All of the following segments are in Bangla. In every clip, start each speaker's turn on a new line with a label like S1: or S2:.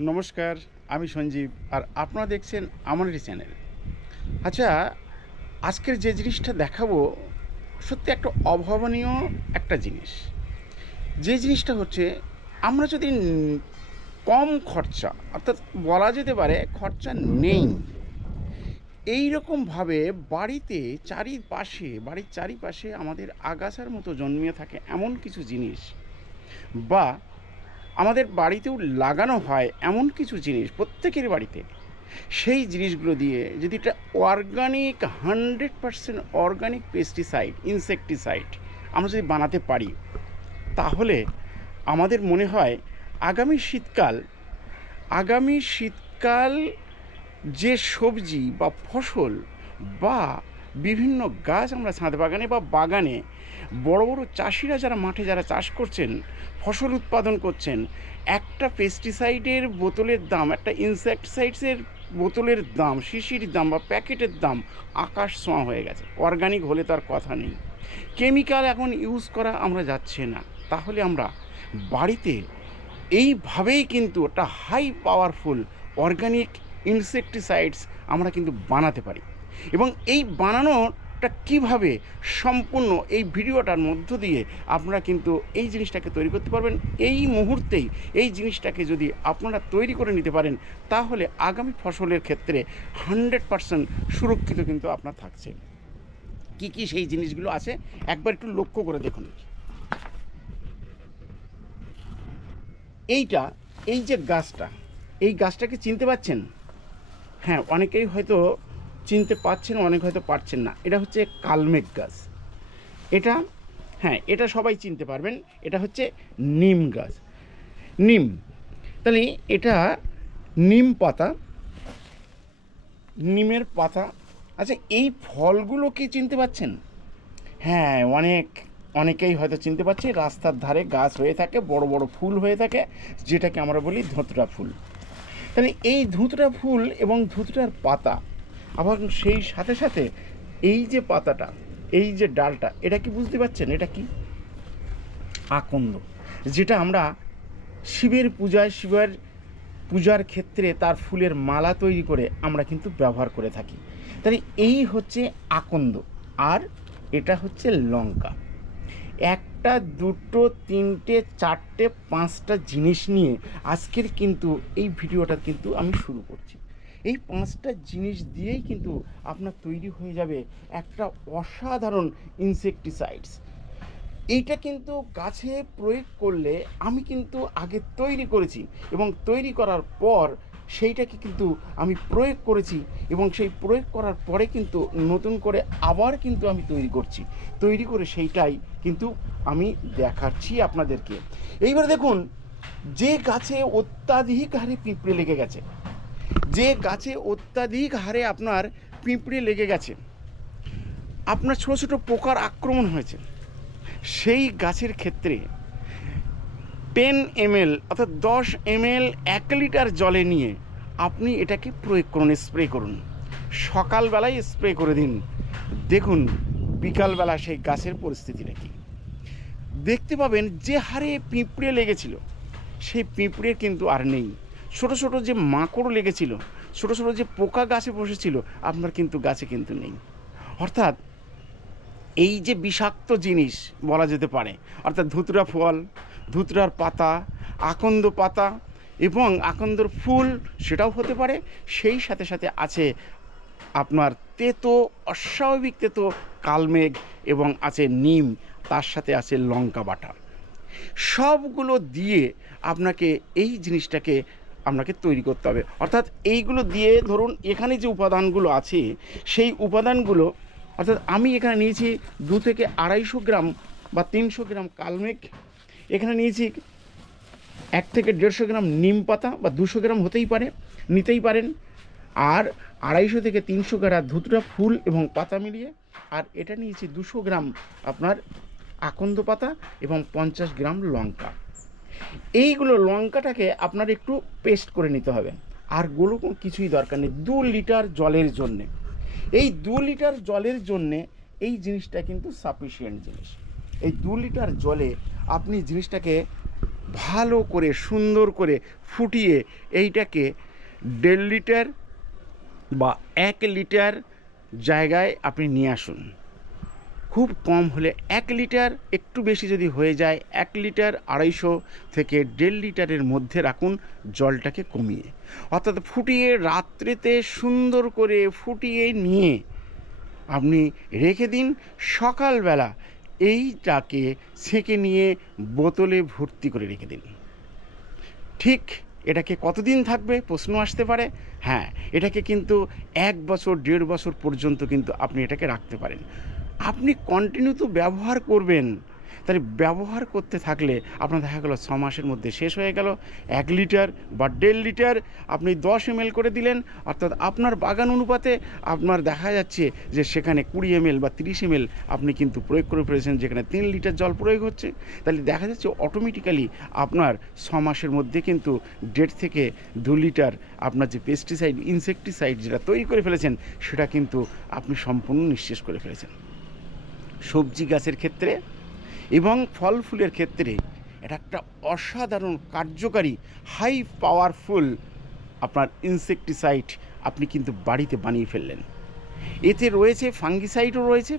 S1: নমস্কার, আমি সঞ্জীব আর আপনারা দেখছেন আমারই চ্যানেল। আচ্ছা আজকের যে জিনিসটা দেখাবো সত্যি একটা অভাবনীয় একটা জিনিস। যে জিনিসটা হচ্ছে, আমরা যদি কম খরচা, অর্থাৎ বলা যেতে পারে খরচা নেই। এই রকমভাবে বাড়িতে চারিপাশে, বাড়ির চারিপাশে আমাদের আগাছার মতো জন্মিয়ে থাকে এমন কিছু জিনিস বা আমাদের বাড়িতেও লাগানো হয় এমন কিছু জিনিস প্রত্যেকের বাড়িতে। সেই জিনিসগুলো দিয়ে যদি একটা organic hundred percent organic pesticide insecticide আমরা যদি বানাতে পারি, তাহলে আমাদের মনে হয় আগামী শীতকাল আগামী শীতকাল যে সবজি বা ফসল বা বিভিন্ন গাছ আমরা ছাদ বাগানে বা বাগানে বড় বড় চাষিরা যারা মাঠে যারা চাষ করছেন, ফসল উৎপাদন করছেন, একটা পেস্টিসাইডের বোতলের দাম, একটা ইনসেকটিসাইডসের বোতলের দাম, শিশির দাম বা প্যাকেটের দাম আকাশ ছোঁয়া হয়ে গেছে। অর্গানিক হলে তার কথা নেই। কেমিক্যাল এখন ইউজ করা আমরা যাচ্ছে না। তাহলে আমরা বাড়িতে এইভাবেই কিন্তু একটা হাই পাওয়ারফুল অর্গানিক ইনসেকটিসাইডস আমরা কিন্তু বানাতে পারি। এবং এই বানানোটা কীভাবে সম্পূর্ণ এই ভিডিওটার মধ্য দিয়ে আপনারা কিন্তু এই জিনিসটাকে তৈরি করতে পারবেন, এই মুহূর্তেই এই জিনিসটাকে যদি আপনারা তৈরি করে নিতে পারেন, তাহলে আগামী ফসলের ক্ষেত্রে হান্ড্রেড পারসেন্ট সুরক্ষিত কিন্তু আপনার থাকছে। কি কি সেই জিনিসগুলো আছে, একবার একটু লক্ষ্য করে দেখুন। এইটা, এই যে গাছটা, এই গাছটাকে চিনতে পাচ্ছেন? হ্যাঁ অনেকেই হয়তো চিনতে পারছেন, অনেক হয়তো পারছেন না। এটা হচ্ছে কালমেঘ গাছ। এটা হ্যাঁ এটা সবাই চিনতে পারবেন। এটা হচ্ছে নিম গাছ। নিম, তাহলে এটা নিম পাতা, নিমের পাতা। আচ্ছা এই ফলগুলো কি চিনতে পাচ্ছেন হ্যাঁ অনেক, অনেকেই হয়তো চিনতে পারছে। রাস্তার ধারে গাছ হয়ে থাকে, বড় বড় ফুল হয়ে থাকে, যেটাকে আমরা বলি ধুতরা ফুল। তাহলে এই ধুতরা ফুল এবং ধুতরার পাতা আবার সেই সাথে সাথে এই যে পাতাটা, এই যে ডালটা, এটা কি বুঝতে পারছেন? এটা কি? আকন্দ। যেটা আমরা শিবের পূজায়, শিবের পূজার ক্ষেত্রে তার ফুলের মালা তৈরি করে আমরা কিন্তু ব্যবহার করে থাকি। তাহলে এই হচ্ছে আকন্দ আর এটা হচ্ছে লঙ্কা। একটা, দুটো, তিনটে, চারটে, পাঁচটা জিনিস নিয়ে আজকের কিন্তু এই ভিডিওটা কিন্তু আমি শুরু করছি। এই পাঁচটা জিনিস দিয়েই কিন্তু আপনার তৈরি হয়ে যাবে একটা অসাধারণ ইনসেকটিসাইডস এইটা কিন্তু গাছে প্রয়োগ করলে আমি কিন্তু আগে তৈরি করেছি এবং তৈরি করার পর সেইটাকে কিন্তু আমি প্রয়োগ করেছি এবং সেই প্রয়োগ করার পরে কিন্তু নতুন করে আবার কিন্তু আমি তৈরি করছি। তৈরি করে সেইটাই কিন্তু আমি দেখাচ্ছি আপনাদেরকে। এইবার দেখুন, যে গাছে অত্যাধিক হারে পিঁপড়ে লেগে গেছে যে গাছে অত্যাধিক হারে আপনার পিঁপড়ে লেগে গেছে, আপনার ছোটো ছোটো পোকার আক্রমণ হয়েছে, সেই গাছের ক্ষেত্রে টেন এমএল অর্থাৎ দশ এমএল এক লিটার জলে নিয়ে আপনি এটাকে প্রয়োগ করুন স্প্রে করুন। সকালবেলায় স্প্রে করে দিন। দেখুন, বিকালবেলা সেই গাছের পরিস্থিতিটা কী। দেখতে পাবেন যে হারে পিঁপড়ে লেগেছিল, সেই পিঁপড়ে কিন্তু আর নেই। ছোট ছোট যে মাকড় লেগেছিল, ছোট ছোট যে পোকা গাছে বসেছিল, আপনার কিন্তু গাছে কিন্তু নেই। অর্থাৎ এই যে বিষাক্ত জিনিস বলা যেতে পারে, অর্থাৎ ধুতরা ফল, ধুতরার পাতা, আকন্দ পাতা এবং আকন্দর ফুল সেটাও হতে পারে, সেই সাথে সাথে আছে আপনার তেতো, অস্বাভাবিক তেতো কালমেঘ এবং আছে নিম, তার সাথে আছে লঙ্কা বাটা। সবগুলো দিয়ে আপনাকে এই জিনিসটাকে আপনাকে তৈরি করতে হবে। অর্থাৎ এইগুলো দিয়ে ধরুন এখানে যে উপাদানগুলো আছে, সেই উপাদানগুলো, অর্থাৎ আমি এখানে নিয়েছি দু থেকে আড়াইশো গ্রাম বা তিনশো গ্রাম কালমেঘ, এখানে নিয়েছি এক থেকে দেড়শো গ্রাম নিম পাতা বা দুশো গ্রাম হতেই পারে, নিতেই পারেন। আর আড়াইশো থেকে তিনশো গ্রাম ধুতরা ফুল এবং পাতা মিলিয়ে, আর এটা নিয়েছি দুশো গ্রাম আপনার আকন্দ পাতা এবং পঞ্চাশ গ্রাম লঙ্কা। এইগুলো লঙ্কাটাকে আপনার একটু পেস্ট করে নিতে হবে। আরগুলো কিছুই দরকার নেই, দু লিটার জলের জন্যে। এই দু লিটার জলের জন্যে এই জিনিসটা কিন্তু সাফিসিয়েন্ট জিনিস। এই দু লিটার জলে আপনি জিনিসটাকে ভালো করে, সুন্দর করে ফুটিয়ে এইটাকে দেড় লিটার বা এক লিটার জায়গায় আপনি নিয়ে আসুন। খুব কম হলে এক লিটার একটু বেশি যদি হয়ে যায়, এক লিটার আড়াইশো থেকে দেড় লিটারের মধ্যে রাখুন জলটাকে কমিয়ে। অর্থাৎ ফুটিয়ে রাত্রেতে সুন্দর করে ফুটিয়ে নিয়ে আপনি রেখে দিন। সকালবেলা এইটাকে ছেঁকে নিয়ে বোতলে ভর্তি করে রেখে দিন। ঠিক এটাকে কতদিন থাকবে প্রশ্ন আসতে পারে। হ্যাঁ এটাকে কিন্তু এক বছর, দেড় বছর পর্যন্ত কিন্তু আপনি এটাকে রাখতে পারেন। আপনি কন্টিনিউ তো ব্যবহার করবেন। তাহলে ব্যবহার করতে থাকলে আপনার দেখা গেলো ছ মাসের মধ্যে শেষ হয়ে গেল। এক লিটার বা দেড় লিটার আপনি দশ এম করে দিলেন। অর্থাৎ আপনার বাগান অনুপাতে আপনার দেখা যাচ্ছে যে সেখানে কুড়ি এম বা তিরিশ এম আপনি কিন্তু প্রয়োগ করে ফেলেছেন, যেখানে তিন লিটার জল প্রয়োগ হচ্ছে। তাহলে দেখা যাচ্ছে অটোমেটিক্যালি আপনার ছ মাসের মধ্যে কিন্তু দেড় থেকে দু লিটার আপনার যে পেস্টিসাইড ইনসেকটিসাইড যেটা তৈরি করে ফেলেছেন, সেটা কিন্তু আপনি সম্পূর্ণ নিঃশেষ করে ফেলেছেন। সবজি গাছের ক্ষেত্রে এবং ফল ফুলের ক্ষেত্রে এটা একটা অসাধারণ, কার্যকারী হাই পাওয়ারফুল আপনার ইনসেকটিসাইড আপনি কিন্তু বাড়িতে বানিয়ে ফেললেন। এতে রয়েছে ফাঙ্গিসাইডও রয়েছে,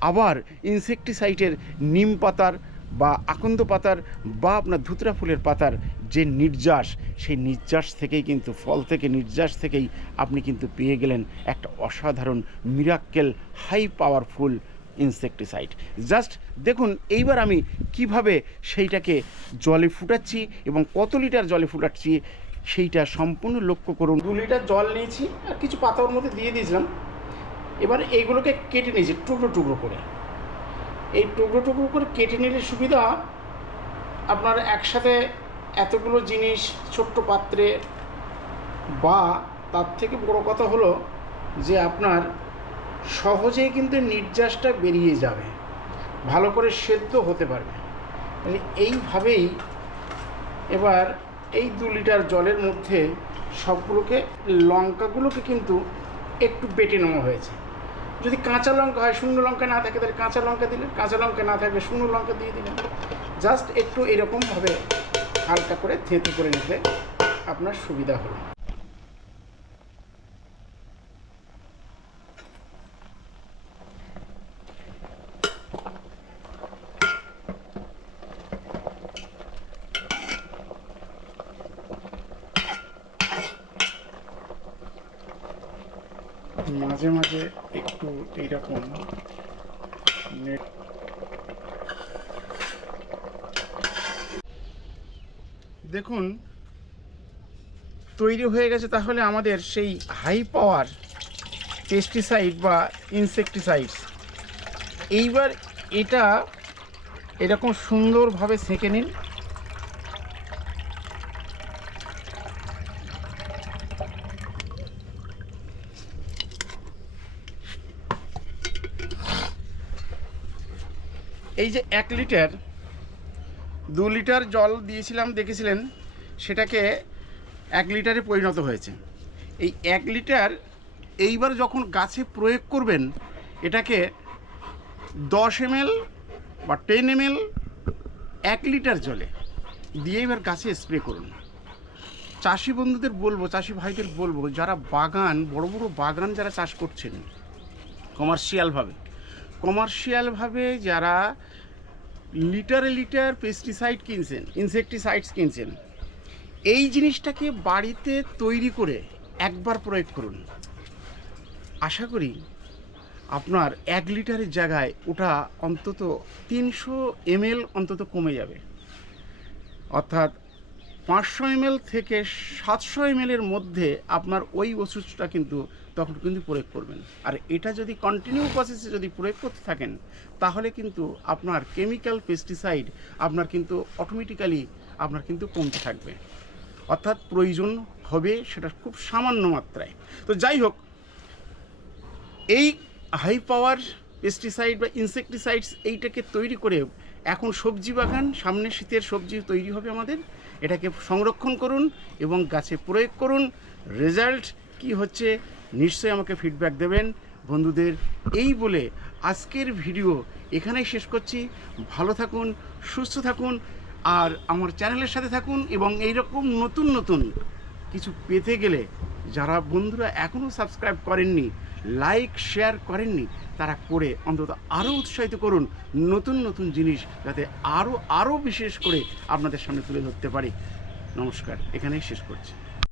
S1: আবার ইনসেকটিসাইডের নিম পাতার বা আকন্দ পাতার বা আপনার ধুতরা ফুলের পাতার যে নির্যাস, সেই নির্যাস থেকেই কিন্তু, ফল থেকে নির্যাস থেকেই আপনি কিন্তু পেয়ে গেলেন একটা অসাধারণ miracle high powerful insecticide just দেখুন, এইবার আমি কীভাবে সেইটাকে জলে ফুটাচ্ছি এবং কত লিটার জলে ফুটাচ্ছি সেইটা সম্পূর্ণ লক্ষ্য করুন। দু লিটার জল নিয়েছি, আর কিছু পাতা ওর মধ্যে দিয়ে দিয়েছিলাম। এবার এইগুলোকে কেটে নিয়েছি, টুকরো টুকরো করে। এই টুকরো টুকরো করে কেটে নিলে সুবিধা, আপনার একসাথে এতগুলো জিনিস, ছোট্ট পাত্রে, বা তার থেকে বড় কথা হলো যে আপনার সহজেই কিন্তু নির্যাসটা বেরিয়ে যাবে। ভালো করে সেদ্ধ হতে পারবে। তাহলে এইভাবেই এবার এই দু লিটার জলের মধ্যে সবগুলোকে, লঙ্কাগুলোকে কিন্তু একটু বেটে নেওয়া হয়েছে। যদি কাঁচা লঙ্কা হয়, শুকনো লঙ্কা না থাকে, তাহলে কাঁচা লঙ্কা দিলেন কাঁচা লঙ্কা না থাকলে শুকনো লঙ্কা দিয়ে দিলেন জাস্ট একটু এরকমভাবে হালকা করে থেঁতো করে নিতে আপনার সুবিধা হলো। মাঝে মাঝে একটু এইরকম। দেখুন, তৈরি হয়ে গেছে তাহলে আমাদের সেই হাই পাওয়ার পেস্টিসাইড বা ইনসেকটিসাইডস এইবার এটা এরকম সুন্দরভাবে সেঁকে নিন। এই যে এক লিটার, দু লিটার জল দিয়েছিলাম, দেখেছিলেন, সেটাকে এক লিটারে পরিণত হয়েছে। এই এক লিটার এইবার যখন গাছে প্রয়োগ করবেন, এটাকে দশ এমএল বা টেন এমএল এক লিটার জলে দিয়ে এবার গাছে স্প্রে করুন। চাষি বন্ধুদের বলব, চাষি ভাইদের বলব, যারা বাগান, বড় বড় বাগান যারা চাষ করছেন, কমার্শিয়ালভাবে কমার্শিয়ালভাবে যারা লিটারে লিটার পেস্টিসাইড কিনছেন ইনসেকটিসাইডস কিনছেন, এই জিনিসটাকে বাড়িতে তৈরি করে একবার প্রয়োগ করুন। আশা করি আপনার এক লিটারের জায়গায় ওটা অন্তত তিনশো এমএল অন্তত কমে যাবে। অর্থাৎ পাঁচশো এমএল থেকে সাতশো এমএলের মধ্যে আপনার ওই ওষুধটা কিন্তু তখন কিন্তু প্রয়োগ করবেন। আর এটা যদি কন্টিনিউ প্রসেসে যদি প্রয়োগ করতে থাকেন, তাহলে কিন্তু আপনার কেমিক্যাল পেস্টিসাইড আপনার কিন্তু অটোমেটিক্যালি আপনার কিন্তু কমতে থাকবে। অর্থাৎ প্রয়োজন হবে সেটা খুব সামান্য মাত্রায়। তো যাই হোক, এই হাই পাওয়ার পেস্টিসাইড বা ইনসেকটিসাইডস এইটাকে তৈরি করে এখন সবজি বাগান, সামনে শীতের সবজি তৈরি হবে আমাদের। এটাকে সংরক্ষণ করুন এবং গাছে প্রয়োগ করুন। রেজাল্ট কি হচ্ছে নিশ্চয়ই আমাকে ফিডব্যাক দেবেন। বন্ধুদের এই বলে আজকের ভিডিও এখানেই শেষ করছি। ভালো থাকুন, সুস্থ থাকুন আর আমার চ্যানেলের সাথে থাকুন এবং এই রকম নতুন নতুন কিছু পেতে গেলে যারা বন্ধুরা এখনও সাবস্ক্রাইব করেননি লাইক শেয়ার করেননি। তারা করে অন্তত আরও উৎসাহিত করুন নতুন নতুন জিনিস যাতে আরও আরও বিশেষ করে আপনাদের সামনে তুলে ধরতে পারি। নমস্কার, এখানেই শেষ করছি।